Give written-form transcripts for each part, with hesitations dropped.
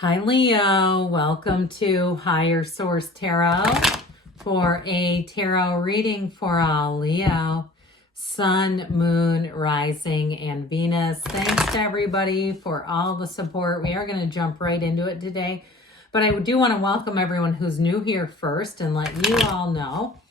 Hi, Leo. Welcome to Higher Source Tarot for a tarot reading for all Leo, Sun, Moon, Rising, and Venus. Thanks to everybody for all the support. We are going to jump right into it today, but I do want to welcome everyone who's new here first and let you all know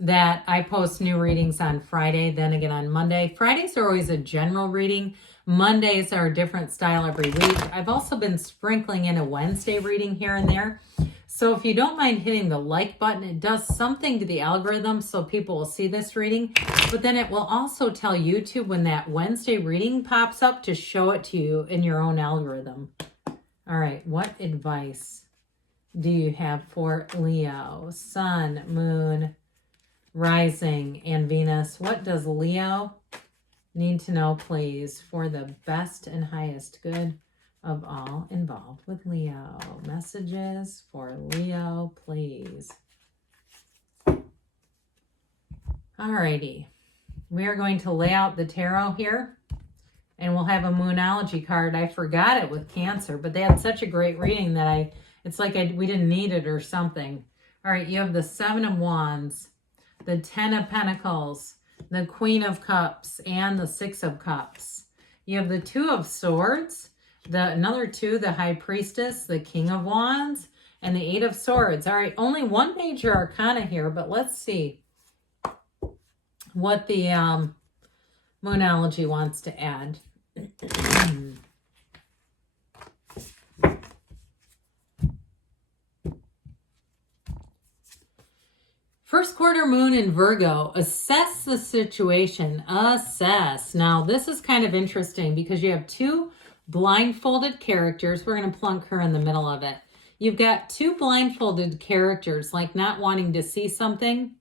that I post new readings on Friday, then again on Monday. Fridays are always a general reading. Mondays are a different style every week. I've also been sprinkling in a Wednesday reading here and there. So if you don't mind hitting the like button, it does something to the algorithm so people will see this reading. But then it will also tell YouTube when that Wednesday reading pops up to show it to you in your own algorithm. All right, what advice do you have for Leo? Sun, Moon, Rising, and Venus. What does Leo need to know, please, for the best and highest good of all involved with Leo? Messages for Leo, please. Alrighty. We are going to lay out the tarot here, and we'll have a Moonology card. I forgot it with Cancer, but they had such a great reading that we didn't need it or something. All right, you have the Seven of Wands, the Ten of Pentacles, the Queen of Cups, and the Six of Cups. You have the Two of Swords, another two, the High Priestess, the King of Wands, and the Eight of Swords. All right, only one major arcana here, but let's see what the Moonology wants to add. First quarter moon in Virgo, assess the situation, assess. Now, this is kind of interesting because you have two blindfolded characters. We're going to plunk her in the middle of it. You've got two blindfolded characters, like not wanting to see something.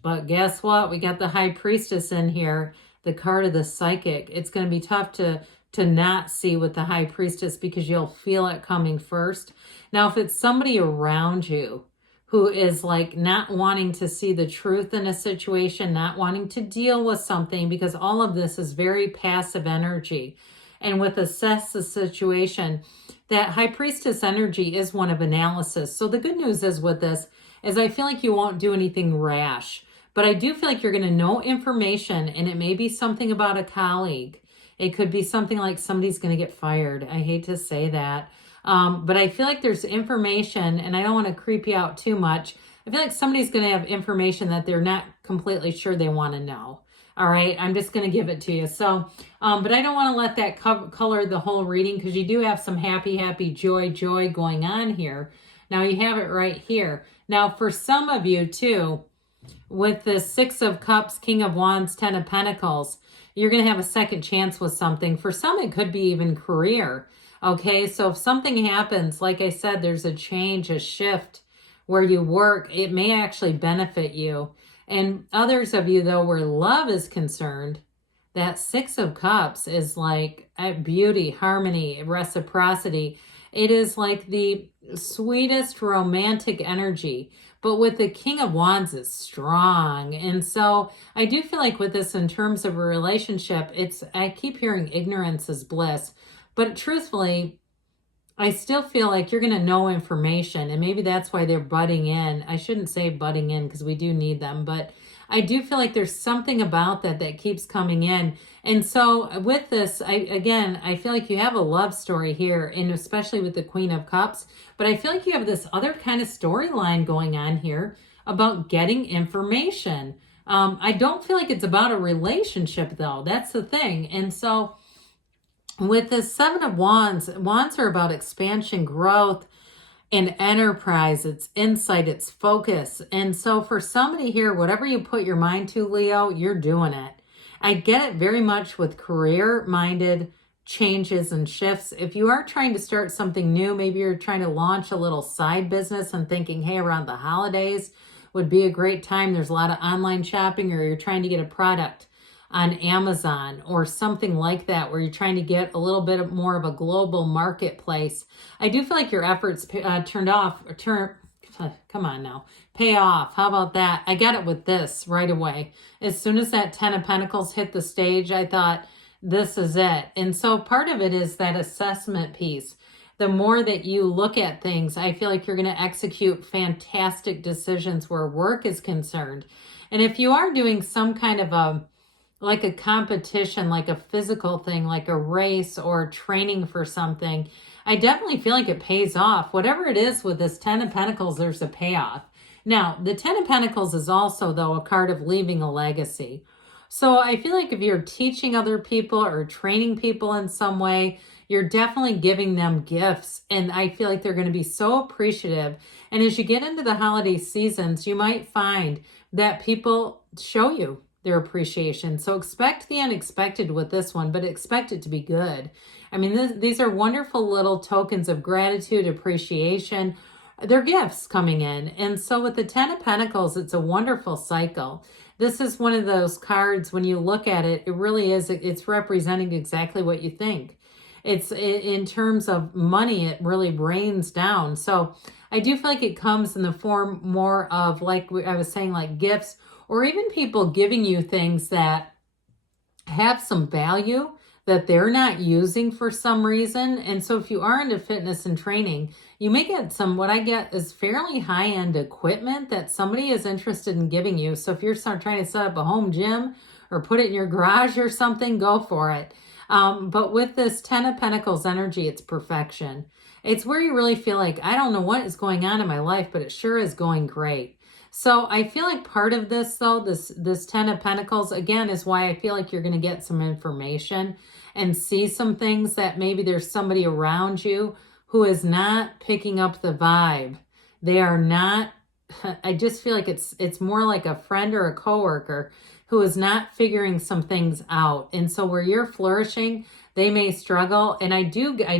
But guess what? We got the High Priestess in here, the card of the Psychic. It's going to be tough to not see with the High Priestess because you'll feel it coming first. Now, if it's somebody around you who is like not wanting to see the truth in a situation, not wanting to deal with something, because all of this is very passive energy. And with assess the situation, that High Priestess energy is one of analysis. So the good news is with this is I feel like you won't do anything rash, but I do feel like you're going to know information, and it may be something about a colleague. It could be something like somebody's going to get fired. I hate to say that. But I feel like there's information, and I don't want to creep you out too much. I feel like somebody's going to have information that they're not completely sure they want to know. All right, I'm just going to give it to you. So, but I don't want to let that color the whole reading, because you do have some happy, joy going on here. Now you have it right here. Now for some of you too, with the Six of Cups, King of Wands, Ten of Pentacles, you're going to have a second chance with something. For some, it could be even career. Okay, so if something happens, like I said, there's a change, a shift where you work, it may actually benefit you. And others of you, though, where love is concerned, that Six of Cups is like beauty, harmony, reciprocity. It is like the sweetest romantic energy. But with the King of Wands, it's strong. And so I do feel like with this, in terms of a relationship, I keep hearing ignorance is bliss. But truthfully, I still feel like you're going to know information, and maybe that's why they're butting in. I shouldn't say butting in because we do need them, but I do feel like there's something about that keeps coming in. And so with this, I feel like you have a love story here, and especially with the Queen of Cups, but I feel like you have this other kind of storyline going on here about getting information. I don't feel like it's about a relationship, though. That's the thing. And so with the Seven of Wands, wands are about expansion, growth, and enterprise. It's insight, it's focus. And so for somebody here, whatever you put your mind to, Leo, you're doing it. I get it very much with career-minded changes and shifts. If you are trying to start something new, maybe you're trying to launch a little side business and thinking, hey, around the holidays would be a great time. There's a lot of online shopping, or you're trying to get a product on Amazon or something like that, where you're trying to get a little bit more of a global marketplace. I do feel like your efforts pay off. How about that? I got it with this right away. As soon as that Ten of Pentacles hit the stage, I thought, this is it. And so part of it is that assessment piece. the more that you look at things, I feel like you're going to execute fantastic decisions where work is concerned. And if you are doing some kind of like a competition, like a physical thing, like a race or training for something, I definitely feel like it pays off. Whatever it is with this 10 of Pentacles, there's a payoff. Now, the 10 of Pentacles is also, though, a card of leaving a legacy. So I feel like if you're teaching other people or training people in some way, you're definitely giving them gifts. And I feel like they're going to be so appreciative. And as you get into the holiday seasons, you might find that people show you their appreciation. So expect the unexpected with this one, but expect it to be good. I mean, these are wonderful little tokens of gratitude, appreciation. They're gifts coming in. And so with the 10 of Pentacles, it's a wonderful cycle. This is one of those cards, when you look at it, it really is, it's representing exactly what you think. It's in terms of money, it really rains down. So I do feel like it comes in the form more of, like I was saying, like gifts, or even people giving you things that have some value that they're not using for some reason. And so if you are into fitness and training, you may get some, what I get is fairly high-end equipment that somebody is interested in giving you. So if you're trying to set up a home gym or put it in your garage or something, go for it. But with this 10 of Pentacles energy, it's perfection. It's where you really feel like, I don't know what is going on in my life, but it sure is going great. So I feel like part of this, though, this 10 of Pentacles, again, is why I feel like you're going to get some information and see some things that maybe there's somebody around you who is not picking up the vibe. They are not, I just feel like it's more like a friend or a coworker who is not figuring some things out. And so where you're flourishing, they may struggle. And I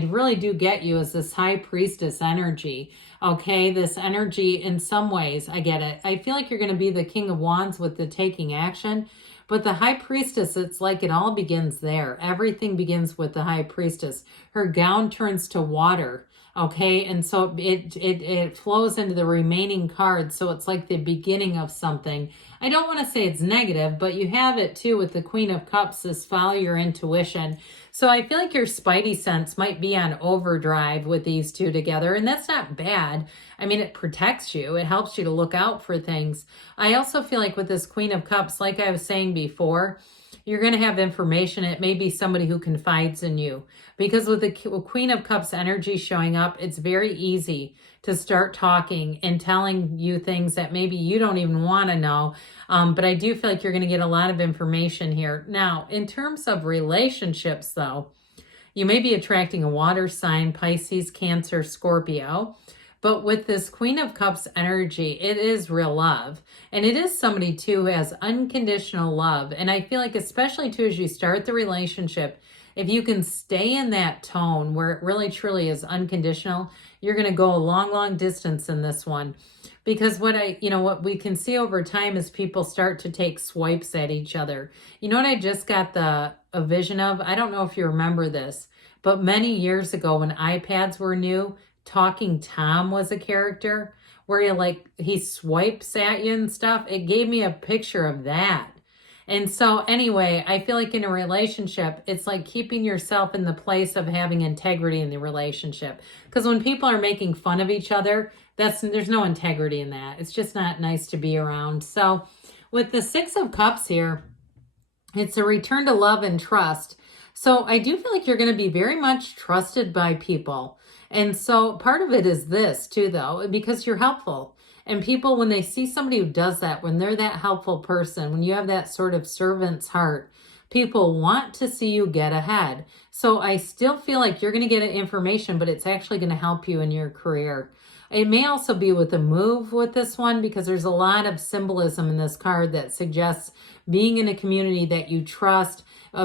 really do get you as this High Priestess energy. Okay, this energy, in some ways, I get it. I feel like you're going to be the King of Wands with the taking action. But the High Priestess, it's like it all begins there. Everything begins with the High Priestess. Her gown turns to water. Okay, and so it flows into the remaining cards. So it's like the beginning of something. I don't want to say it's negative, but you have it too with the Queen of Cups, this follow your intuition. So I feel like your spidey sense might be on overdrive with these two together, and that's not bad. I mean, it protects you. It helps you to look out for things. I also feel like with this Queen of Cups, like I was saying before, you're going to have information. It may be somebody who confides in you. Because with the Queen of Cups energy showing up, it's very easy to start talking and telling you things that maybe you don't even want to know. But I do feel like you're going to get a lot of information here. Now, in terms of relationships, though, you may be attracting a water sign, Pisces, Cancer, Scorpio. But with this Queen of Cups energy, it is real love. And it is somebody, too, who has unconditional love. And I feel like especially, too, as you start the relationship, if you can stay in that tone where it really, truly is unconditional, you're going to go a long, long distance in this one. Because what we can see over time is people start to take swipes at each other. You know what I just got a vision of? I don't know if you remember this, but many years ago when iPads were new, Talking Tom was a character where he swipes at you and stuff. It gave me a picture of that. And so anyway, I feel like in a relationship, it's like keeping yourself in the place of having integrity in the relationship. Because when people are making fun of each other, there's no integrity in that. It's just not nice to be around. So with the Six of Cups here, it's a return to love and trust. So I do feel like you're going to be very much trusted by people. And so part of it is this too, though, because you're helpful. And people, when they see somebody who does that, when they're that helpful person, when you have that sort of servant's heart, people want to see you get ahead. So I still feel like you're going to get information, but it's actually going to help you in your career. It may also be with a move with this one, because there's a lot of symbolism in this card that suggests being in a community that you trust,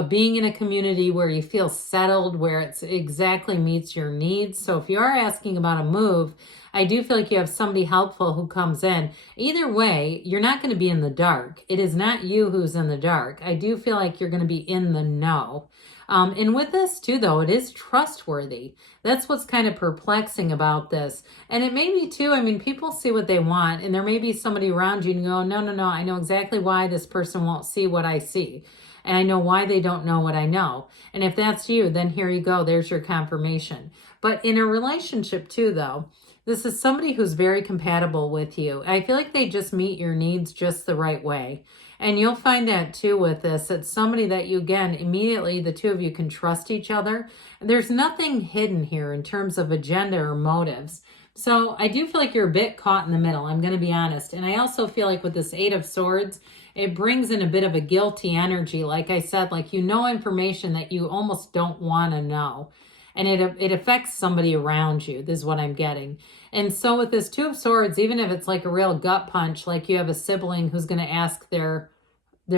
being in a community where you feel settled, where it exactly meets your needs. So if you are asking about a move, I do feel like you have somebody helpful who comes in. Either way, you're not going to be in the dark. It is not you who's in the dark. I do feel like you're going to be in the know. And with this too, though, it is trustworthy. That's what's kind of perplexing about this. And it may be too, I mean, people see what they want, and there may be somebody around you and you go, no, I know exactly why this person won't see what I see. and I know why they don't know what I know. And if that's you, then here you go. There's your confirmation. But in a relationship too, though, this is somebody who's very compatible with you. I feel like they just meet your needs just the right way. And you'll find that too with this. It's somebody that you, again, immediately the two of you can trust each other. There's nothing hidden here in terms of agenda or motives. So I do feel like you're a bit caught in the middle. I'm going to be honest. And I also feel like with this Eight of Swords, it brings in a bit of a guilty energy. Like I said, like you know information that you almost don't want to know. And it affects somebody around you. This is what I'm getting. And so with this Two of Swords, even if it's like a real gut punch, like you have a sibling who's going to ask their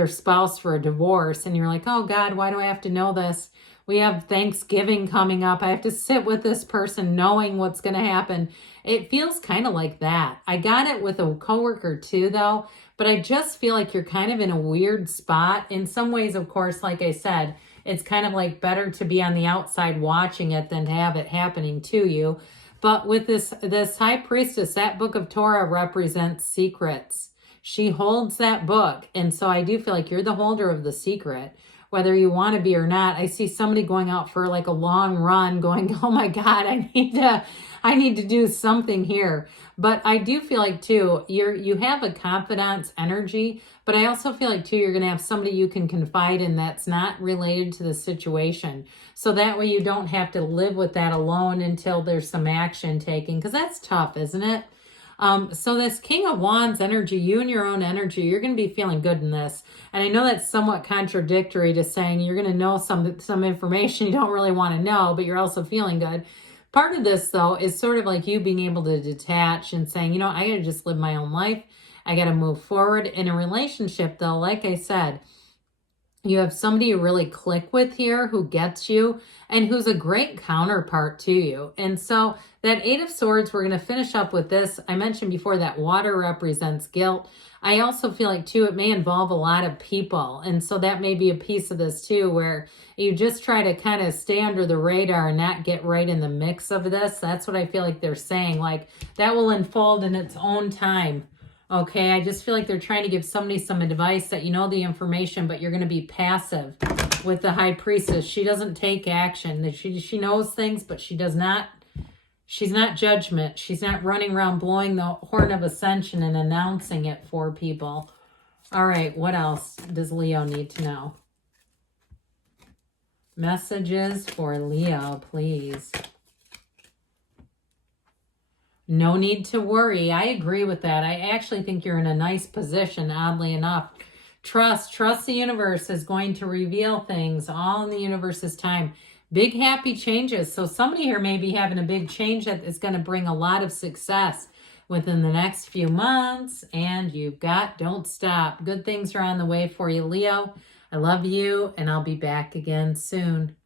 spouse for a divorce, and you're like, oh God, why do I have to know this? We have Thanksgiving coming up. I have to sit with this person knowing what's going to happen. It feels kind of like that. I got it with a coworker too, though, but I just feel like you're kind of in a weird spot. In some ways, of course, like I said, it's kind of like better to be on the outside watching it than to have it happening to you. But with this High Priestess, that Book of Torah represents secrets. She holds that book. And so I do feel like you're the holder of the secret, whether you want to be or not. I see somebody going out for like a long run going, oh my God, I need to do something here. But I do feel like too, you have a confidence energy, but I also feel like too, you're going to have somebody you can confide in that's not related to the situation. So that way you don't have to live with that alone until there's some action taken, because that's tough, isn't it? So this King of Wands energy, you and your own energy, you're going to be feeling good in this. And I know that's somewhat contradictory to saying you're going to know some information you don't really want to know, but you're also feeling good. Part of this, though, is sort of like you being able to detach and saying, you know, I got to just live my own life. I got to move forward. In a relationship, though, like I said, you have somebody you really click with here who gets you and who's a great counterpart to you. And so that Eight of Swords, we're going to finish up with this. I mentioned before that water represents guilt. I also feel like, too, it may involve a lot of people. And so that may be a piece of this, too, where you just try to kind of stay under the radar and not get right in the mix of this. That's what I feel like they're saying. Like, that will unfold in its own time. Okay, I just feel like they're trying to give somebody some advice that you know the information, but you're going to be passive with the High Priestess. She doesn't take action. She knows things, but she does not. She's not judgment. She's not running around blowing the horn of ascension and announcing it for people. All right, what else does Leo need to know? Messages for Leo, please. No need to worry. I agree with that. I actually think you're in a nice position, oddly enough. Trust the universe is going to reveal things all in the universe's time. Big happy changes. So somebody here may be having a big change that is going to bring a lot of success within the next few months. And you've got, don't stop. Good things are on the way for you, Leo. I love you, and I'll be back again soon.